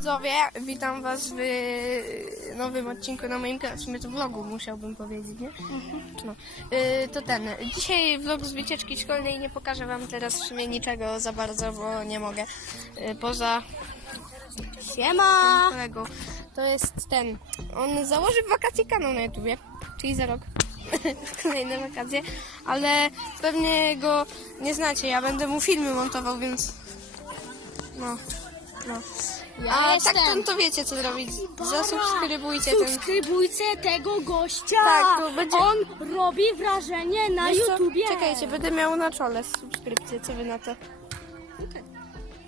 Widzowie, witam was w nowym odcinku na moim kanale, w sumie to vlogu musiałbym powiedzieć, nie? No. Y, To ten, dzisiaj vlog z wycieczki szkolnej, nie pokażę wam teraz w sumie niczego za bardzo, bo nie mogę. Y, Poza Siema! To jest ten, on założy wakacje kanał na YouTubie, czyli za rok. Kolejne wakacje, ale pewnie go nie znacie, ja będę mu filmy montował, więc no, no. Ja A jestem. tak to, to wiecie co zrobić. Zasubskrybujcie ten. Subskrybujcie tego gościa! Tak, to będzie- On robi wrażenie na Wiesz co? YouTubie. Czekajcie, będę miał na czole subskrypcję, co wy na to?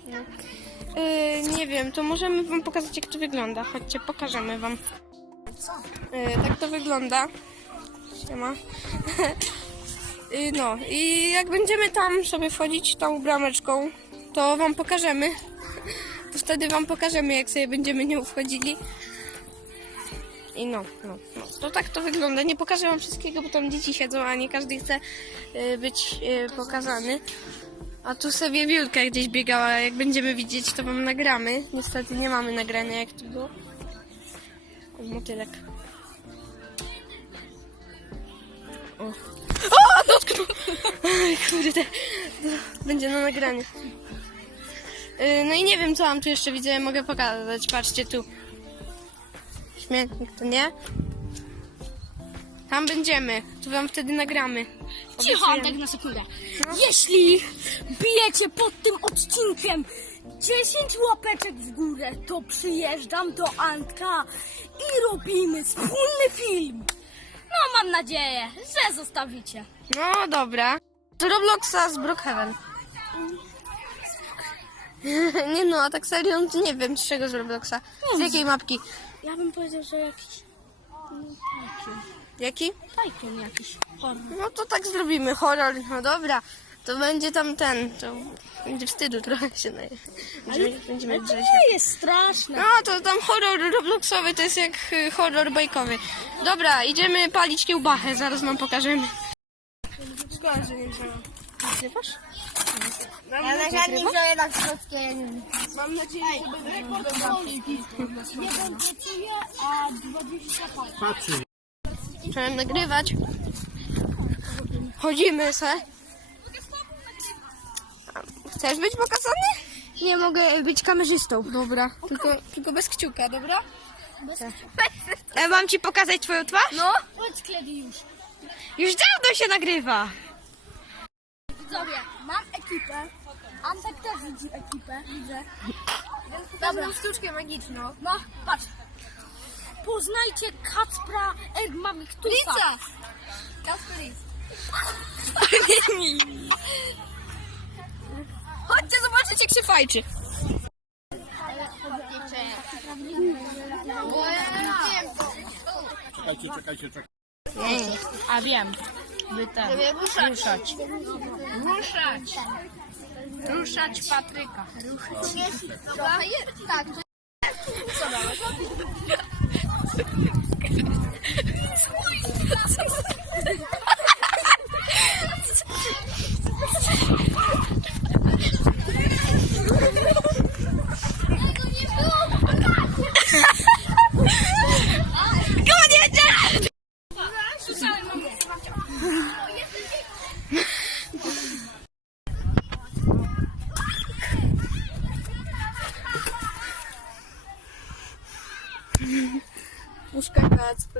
No. Yy, nie wiem, to możemy wam pokazać jak to wygląda. Chodźcie, pokażemy wam. Yy, tak to wygląda. Siema. yy, no i jak będziemy tam sobie wchodzić tą brameczką, to wam pokażemy. To wtedy wam pokażemy, jak sobie będziemy nią wchodzili. I no, no, no, to tak to wygląda. Nie pokażę wam wszystkiego, bo tam dzieci siedzą, a nie każdy chce y, być y, pokazany. A tu sobie Wielka gdzieś biegała, jak będziemy widzieć, to wam nagramy. Niestety nie mamy nagrania, jak to było. O, motylek. O, o dotknął! Kurde, to będzie na nagraniu. Y, No i nie wiem, co wam tu jeszcze widzę, mogę pokazać. Patrzcie tu. Śmietnik, to nie? Tam będziemy. Tu wam wtedy nagramy. Cicho, Obiecujemy. tak na sekundę. Jeśli bijecie pod tym odcinkiem 10 łapeczek w górę, to przyjeżdżam do Antka i robimy wspólny film. No, mam nadzieję, że zostawicie. No dobra. Z Robloxa z Brookhaven. nie no, a tak serio, to nie wiem z czego z Robloxa. Z jakiej mapki? Ja bym powiedział, że jakiś... mm. Jaki? Jakiś. Horror. No to tak zrobimy, horror. No dobra. To będzie tam ten, to będzie wstydu trochę się na... Będziemy, będziemy To drzeć. nie jest straszne. No to tam horror Robloxowy to jest jak y, horror bajkowy. Dobra, idziemy palić kiełbachę, zaraz wam pokażemy. Szkoda, że nie wziąłem. Nagrywasz? Ja na żadnym sobie na środku ja nie Mam nadzieję, że będzie Rekord Polski. Jeden pracuje, a 20 chodzi. Trzeba nagrywać. Chodzimy se. Chcesz być pokazany? Nie mogę być kamerzystą. Dobra, tylko, tylko bez kciuka, dobra? Ja mam ci pokazać twoją twarz? No. Chodź Kledi już. Już dawno się nagrywa. Widzowie, mam ekipę. Antek też widzi ekipę, widzę. Dobra. sztuczkę magiczną. No, patrz. Poznajcie Kacpra Ermamiktusa. Lica! Kasperis. Chodźcie zobaczyć jak się fajczy. Czekajcie, czekajcie, czekajcie. A wiem. Ten. Ruszać. Ruszać. Ruszać Patryka. Tak. Puszka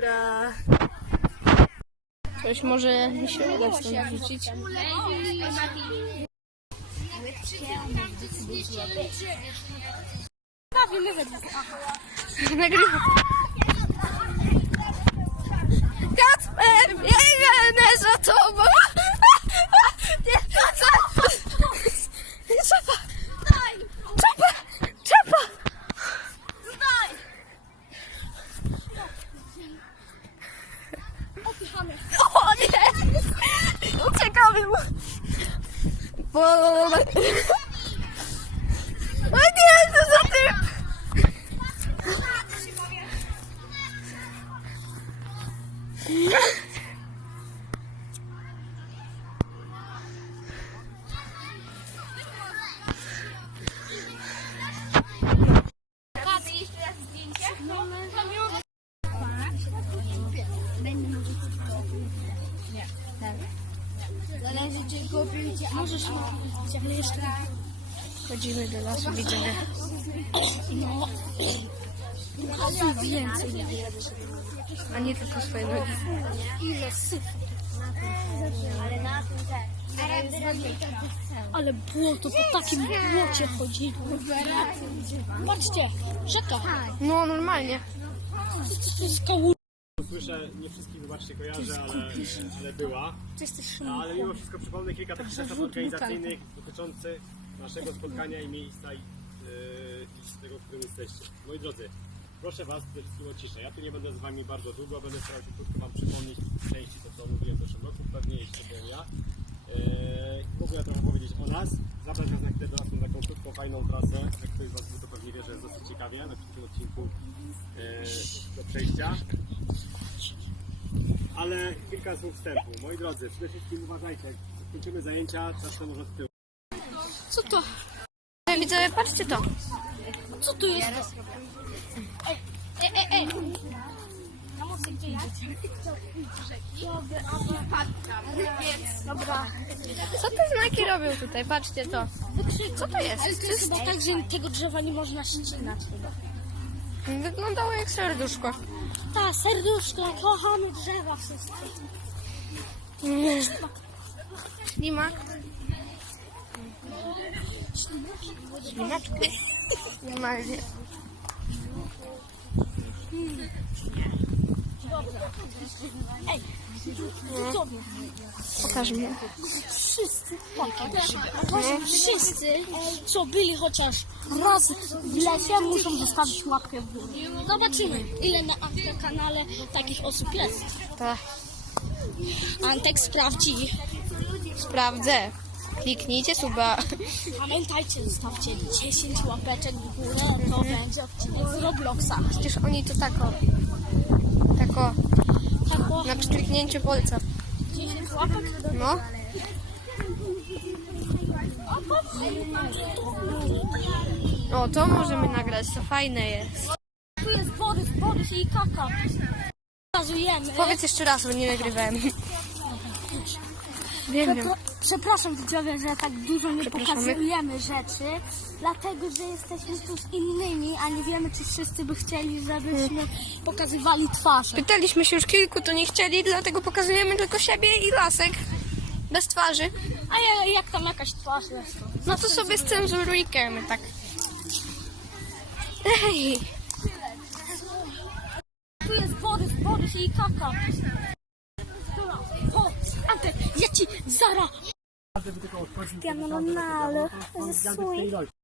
Kacpra. Coś może mi się uda. Bawimy we dwóch. Nagrywa. Kacper, biegnę za tobą. O nie, co za typ. Możesz Chodzimy do lasu, widzowie. no. Ale więcej. A nie tylko swoje nogi. Ile syfu. Ale błoto, po takim błocie chodzili. Patrzcie, rzeka. No, normalnie. To jest kałuż. Słyszę, nie wszystkich wybaczcie kojarzę, ale, ale była. Ty jesteś No, ale mimo wszystko przypomnę kilka takich spraw organizacyjnych dotyczących naszego spotkania i miejsca i, yy, i tego, w którym jesteście. Moi drodzy, proszę Was przede wszystkim o ciszę. Ja tu nie będę z Wami bardzo długo, będę starał się krótko Wam przypomnieć części to, co mówiłem w zeszłym roku, pewnie jeszcze byłem ja. Yy, w ogóle trochę powiedzieć o nas. Zabrać Was na nas na taką krótką, fajną trasę. Jak ktoś z Was był, to pewnie wie, że jest dosyć ciekawie na krótkim odcinku yy, do przejścia. Ale kilka słów wstępu. Moi drodzy, przede wszystkim uważajcie, jak skończymy zajęcia, zacznę może od tyłu. Co to? Widzowie, patrzcie to. Co tu jest? Ej, ej, ej, ej. Gdzie? Dobra. Co te znaki robią tutaj? Patrzcie to. Co to jest? Ale to jest chyba tak, że tego drzewa nie można ścinać chyba. Wyglądało jak serduszko. Ta, serduszko, kochamy drzewa wszyscy. Ślimak. Ślimaczki. Normalnie. Ej, widzowie, Pokaż mi. wszyscy, właśnie wszyscy, co byli chociaż raz w lesie, muszą zostawić łapkę w górę. Zobaczymy, ile na kanale takich osób jest. Tak. Antek sprawdzi. Sprawdzę. Kliknijcie suba. Pamiętajcie, zostawcie 10 łapeczek w górę, to będzie odcinek z Robloxa. Przecież oni to tako. Tako. Tak, Na. 10 łapek. No. O, to możemy nagrać, to fajne jest. Tu jest Borys, Borys i Kaka. Pokazujemy. Powiedz jeszcze raz, bo nie nagrywałem. Wiem, wiem. Przepra- Przepraszam widzowie, że tak dużo nie pokazujemy rzeczy, dlatego że jesteśmy tu z innymi, a nie wiemy, czy wszyscy by chcieli, żebyśmy pokazywali twarze. Pytaliśmy się już kilku, to nie chcieli, dlatego pokazujemy tylko siebie i lasek. Bez twarzy. A ja, jak tam jakaś twarz jest to. No to sobie scenzurujemy, tak. Ej, Tu jest Borys, Borys i Kaka. O, Antek, ja ci zara. Żeby tylko